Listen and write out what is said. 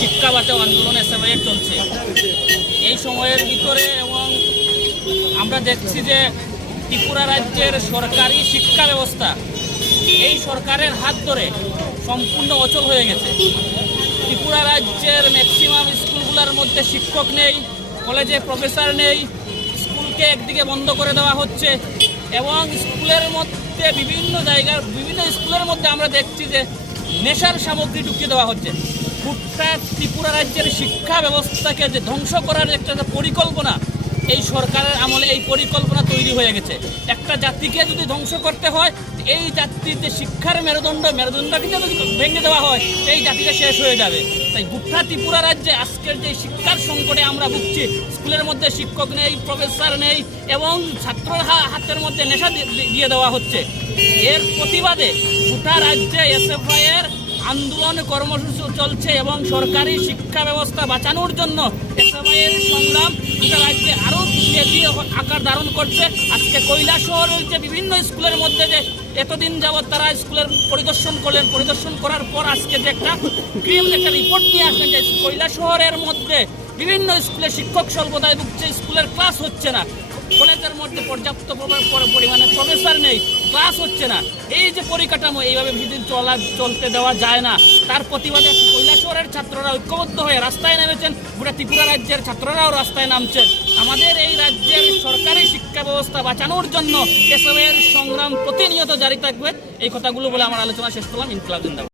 শিক্ষা বাঁচাও আন্দোলন এসএফআইয়ের চলছে। এই সময়ের ভিতরে এবং আমরা দেখছি যে ত্রিপুরা রাজ্যের সরকারি শিক্ষা ব্যবস্থা এই সরকারের হাত ধরে সম্পূর্ণ অচল হয়ে গেছে। ত্রিপুরা রাজ্যের ম্যাক্সিমাম স্কুলগুলোর মধ্যে শিক্ষক নেই, কলেজে প্রফেসর নেই, স্কুলকে একদিকে বন্ধ করে দেওয়া হচ্ছে এবং স্কুলের মধ্যে বিভিন্ন জায়গার, বিভিন্ন স্কুলের মধ্যে আমরা দেখছি যে নেশার সামগ্রী ঢুকিয়ে দেওয়া হচ্ছে। গোটা ত্রিপুরা রাজ্যের শিক্ষা ব্যবস্থাকে যে ধ্বংস করার একটা পরিকল্পনা, এই সরকারের আমলে এই পরিকল্পনা তৈরি হয়ে গেছে। একটা জাতিকে যদি ধ্বংস করতে হয়, এই জাতির যে শিক্ষার মেরুদণ্ড, মেরুদণ্ডকে যদি ভেঙে দেওয়া হয়, এই জাতিটা শেষ হয়ে যাবে। তাই গোটা ত্রিপুরা রাজ্যে আজকের যে শিক্ষার সংকটে আমরা ভুগছি, স্কুলের মধ্যে শিক্ষক নেই, প্রফেসর নেই, এবং ছাত্র হাতের মধ্যে নেশা দিয়ে দেওয়া হচ্ছে। এর প্রতিবাদে গোটা রাজ্যে এসএফআই এর আন্দোলন কর্মসূচি চলছে এবং সরকারি শিক্ষা ব্যবস্থা বাঁচানোর জন্য এসএফআই এর সংগ্রাম গোটা রাজ্যে আরও তেজি আকার ধারণ করছে। আজকে কৈলাসহরের যে বিভিন্ন স্কুলের মধ্যে যে এতদিন যাবৎ তারা স্কুলের পরিদর্শন করলেন, পরিদর্শন করার পর আজকে যে একটা ক্রিম, একটা রিপোর্ট নিয়ে আসলেন যে কৈলাসহরের মধ্যে বিভিন্ন স্কুলে শিক্ষক স্বল্পতায় ভুগছে, স্কুলের ক্লাস হচ্ছে না। কলেজের মধ্যে পর্যাপ্ত পরি- পরি- পরিমাণে প্রফেসর নেই ক্লাস হচ্ছে না। এই যে পরিকাঠামো, এইভাবে বেশিদিন চলা চলতে দেওয়া যায় না। তার প্রতিবাদে কৈলাসহরের ছাত্ররা ঐক্যবদ্ধ হয়ে রাস্তায় নেমেছেন, গোটা ত্রিপুরা রাজ্যের ছাত্ররাও রাস্তায় নামছেন। আমাদের এই রাজ্যের সরকারি শিক্ষা ব্যবস্থা বাঁচানোর জন্য এসবের সংগ্রাম প্রতিনিয়ত জারি থাকবে। এই কথাগুলো বলে আমার আলোচনা শেষ করলাম। ইনকলাব